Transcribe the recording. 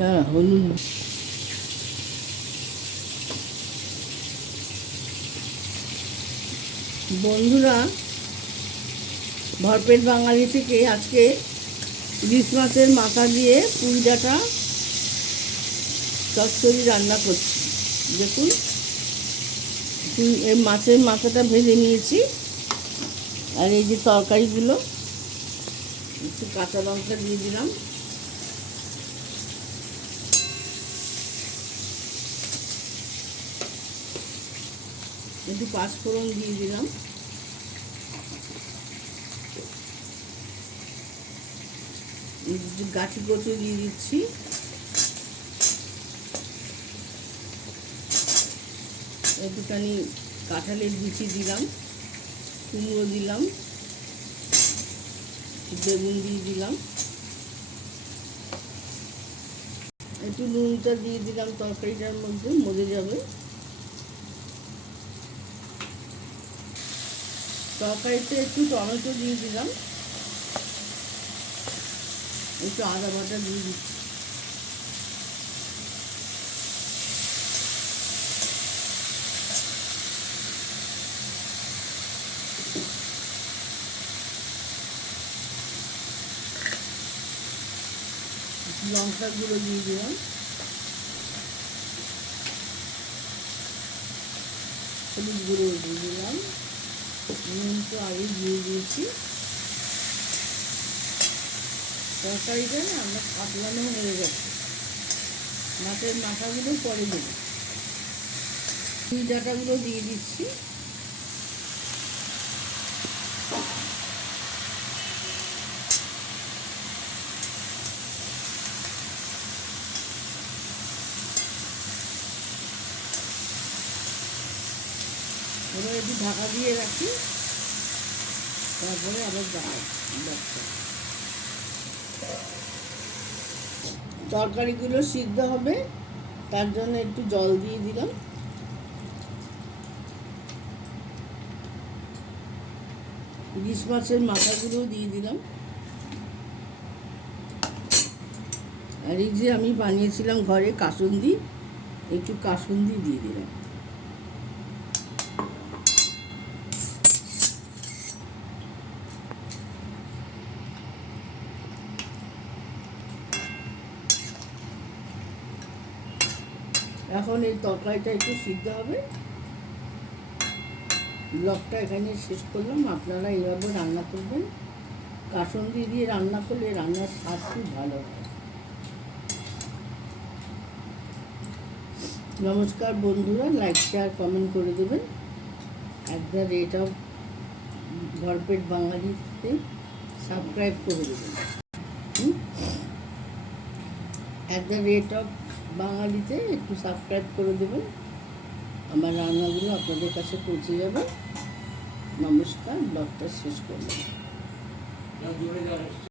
না হলুদ। বন্ধুরা, ভরপেট বাঙালি থেকে আজকে ইলিশ মাছের মাথা দিয়ে পুঁই ডাঁটা চচ্চড়ি রান্না করছি। দেখুন, এই মাছের মাথাটা ভেজে নিয়েছি। আর এই যে তরকারিগুলো, একটু কাঁচা লঙ্কা দিয়ে দিলাম, একটু পাঁচফোড়ন দিয়ে দিলাম, গাঠি কচু দিয়ে দিচ্ছি, একটুখানি কাঁঠালের বিচি দিলাম, কুমড়ো দিলাম, বেগুন দিয়ে দিলাম, একটু নুনটা দিয়ে দিলাম তরকারিটার মধ্যে, মজে যাবে। তরকারিতে একটু টমেটো দিয়ে দিলাম, একটু আদা বাটা দিয়ে দিচ্ছি। লঙ্কা গুঁড়ো দিয়ে দিলাম, হলুদ গুঁড়ো দিয়ে দিলাম, নুন তো আগে দিয়ে দিয়েছি। তরকারিটা না আমরা পাতলানো হয়ে গেছে, মাছের মাথাগুলো পরে দেবো। পুঁই ডাঁটাগুলো দিয়ে দিচ্ছি, এবার একটু ঢাকা দিয়ে রাখি, তারপরে আবার ডাকছি। তরকারিগুলো সিদ্ধ হবে, তার জন্য একটু জল দিয়ে দিলাম। ইলিশ মাছের মাথাগুলো দিয়ে দিলাম। আর এই যে আমি বানিয়েছিলাম ঘরে কাসুন্দি, একটু কাসুন্দি দিয়ে দিলাম। এখন এই তরকারিটা একটু সিদ্ধ হবে। ব্লগটা এখানে শেষ করলাম। আপনারা এইভাবে রান্না করবেন, কাসুন্দি দিয়ে রান্না করলে রান্নার স্বাদ খুব ভালো হয়। নমস্কার বন্ধুরা, লাইক শেয়ার কমেন্ট করে দেবেন। @, ভরপেট বাঙালিতে সাবস্ক্রাইব করে দেবেন। @বাঙালিতে একটু সাবস্ক্রাইব করে দেবেন, আমার রান্নাগুলো আপনাদের কাছে পৌঁছে যাবে। নমস্কার, ব্লগটা শেষ করলাম।